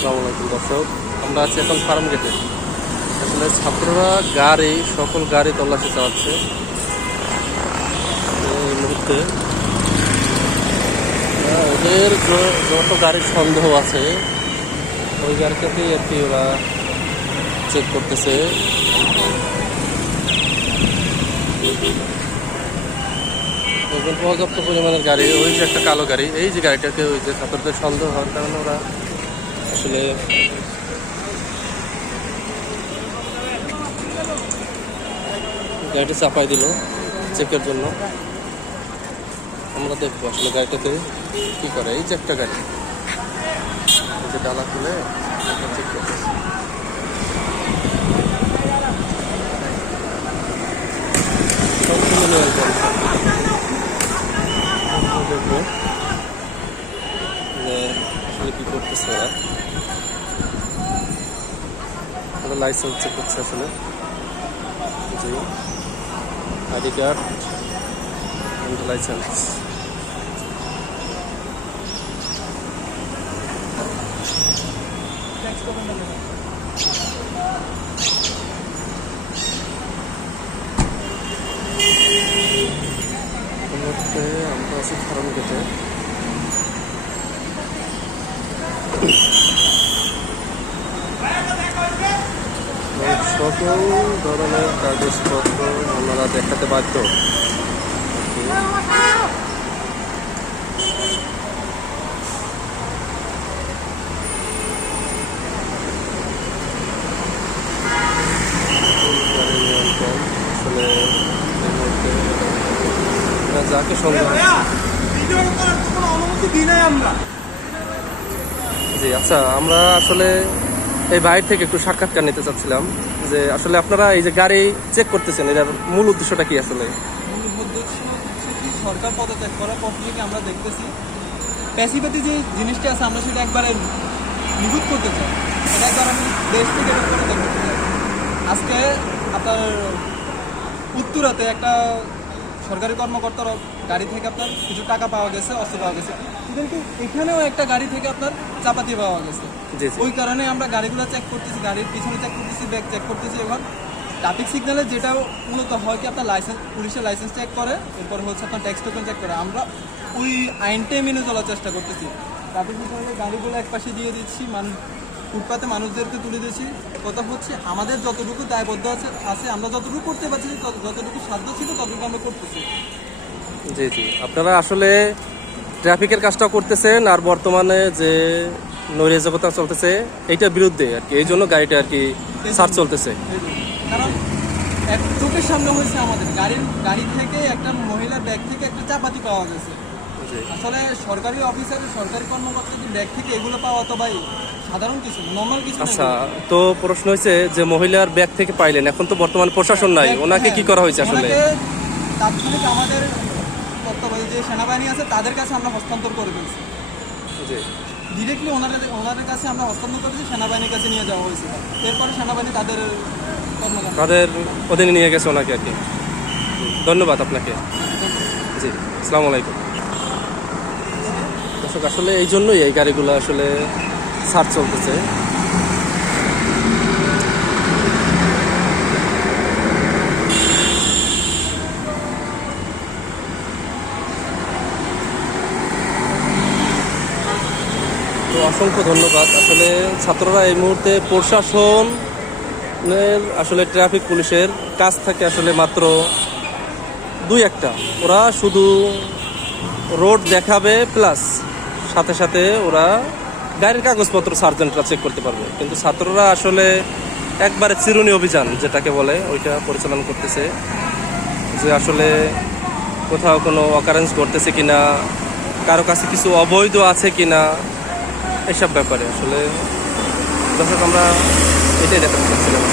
আসসালামু আলাইকুম দর্শক, আমরা আছি এখন ফার্ম গেটে। আসলে ছাত্ররা সকল গাড়ি তল্লাশি চালাচ্ছে এই মুহূর্তে। ওদের যত গাড়ির সন্দেহ আছে ওই গাড়িটাকেই আর কি ওরা চেক করতেছে। এখন পর্যাপ্ত পরিমাণের গাড়ি, ওই যে একটা কালো গাড়ি, এই যে গাড়িটাকে ওই যে ছাত্রদের সন্দেহ হওয়ার কারণে ওরা আসলে গাড়িটা চাপাই দিল চেকের জন্য। আমরা দেখবো আসলে গাড়িটাতে কি করে। এই যে একটা গাড়ি, এই যে ডালা খুলে চেক করতেছে। দেখবো যে আসলে কি করতেছে ওরা লাইসেন্স চেক করছে আসলে। জি, আইডি কার্ড and লাইসেন্স। আমরা আছি ফার্ম গেটে। সকল ধরনের কাগজপত্র ওনারা দেখাতে বাধ্য। আসলে যাকে সন্দেহ জি, আচ্ছা, আমরা আসলে এই বাইরে থেকে একটু সাক্ষাৎকার নিতে চাচ্ছিলাম যে আসলে আপনারা এই যে গাড়ি চেক করতেছেন, এটার মূল উদ্দেশ্যটা কি? আসলে মূল উদ্দেশ্য হচ্ছে কি, সরকার পদত্যাগ করা পক্ষে আমরা দেখতেছি প্যাসিভাতি যে জিনিসটা আছে আমরা সেটা একবারে নিখুঁত করতে চাই। এটা একবার আমি দেশ থেকে করতে চাই। আজকে আপনার উত্তরাতে একটা সরকারি কর্মকর্তার গাড়ি থেকে আপনার কিছু টাকা পাওয়া গেছে, অস্ত্র পাওয়া গেছে, কিন্তু এখানেও একটা গাড়ি থেকে আপনার চাপাতি পাওয়া গেছে। ওই কারণে আমরা গাড়িগুলো চেক করতেছি, গাড়ির পিছনে চেক করতেছি, ব্যাগ চেক করতেছি। এবার ট্রাফিক সিগন্যালে যেটাও মূলত হয় কি আপনার লাইসেন্স, পুলিশের লাইসেন্স চেক করে, এরপরে হচ্ছে আপনার ট্যাক্স টোকেন চেক করে। আমরা ওই আইনটাই মেনে চলার চেষ্টা করতেছি। ট্রাফিক সিগন্যালে গাড়িগুলো এক পাশে দিয়ে দিচ্ছি, ফুটপাতে মানুষদেরকে তুলে দিচ্ছি। কথা হচ্ছে আমাদের যতটুকু দায়বদ্ধ আছে আমরা যতটুকু করতে পারছি, যতটুকু সাধ্য ছিল ততটুকু আমরা করতেছি। জি জি, আপনারা আসলে ট্রাফিকের কাজটাও করতেছেন, আর বর্তমানে যে নৈরাজ্যতা চলতেছে এইটার বিরুদ্ধে আর কি, এই জন্য গাড়িটা আর কি সার্চ চলতেছে। কারণ এক চোখের সামনে হয়েছে আমাদের গাড়ি থেকে একটা মহিলার ব্যাগ থেকে একটা চাপাতি পাওয়া গেছে। আসলে সরকারি অফিসার, সরকারি কর্মকর্তাদের ব্যাগ থেকে এগুলো পাওয়া তো ভাই সাধারণ কিছু, নর্মাল কিছু। আচ্ছা, তো প্রশ্ন হয়েছে যে মহিলার ব্যাগ থেকে পাইলেন, এখন তো বর্তমানে প্রশাসন নাই, ওনাকে কি করা হয়েছে? আসলে তাৎক্ষণিক আমাদের তত্ত্বাবধায়ক যে সেনাবাহিনী আছে তাদের কাছে আমরা হস্তান্তর করে দিয়েছি। ডিরেক্টলি ওনাদের কাছে আমরা হস্তান্তর করেছি, সেনাবাহিনীর কাছে নিয়ে যাওয়া হয়েছিল। এরপরে সেনাবাহিনী তাদের অধীনে নিয়ে গেছে ওনাকে আর কি। ধন্যবাদ আপনাকে। জি, আসসালামু আলাইকুম দর্শক, আসলে এই জন্যই এই গাড়িগুলো আসলে সার্চ চলতেছে। তো অসংখ্য ধন্যবাদ। আসলে ছাত্ররা এই মুহূর্তে প্রশাসনের আসলে ট্রাফিক পুলিশের কাছ থেকে আসলে মাত্র দুই একটা, ওরা শুধু রোড দেখাবে, প্লাস সাথে সাথে ওরা গাড়ির কাগজপত্র সার্জেন্টরা চেক করতে পারবে। কিন্তু ছাত্ররা আসলে একবারে চিরুনি অভিযান যেটাকে বলে ওইটা পরিচালনা করতেছে, যে আসলে কোথাও কোনো অকারেন্স ঘটতেছে কিনা, কারো কাছে কিছু অবৈধ আছে কিনা, এসব ব্যাপারে আসলে দর্শক আমরা এটাই দেখাতে চাচ্ছিলাম।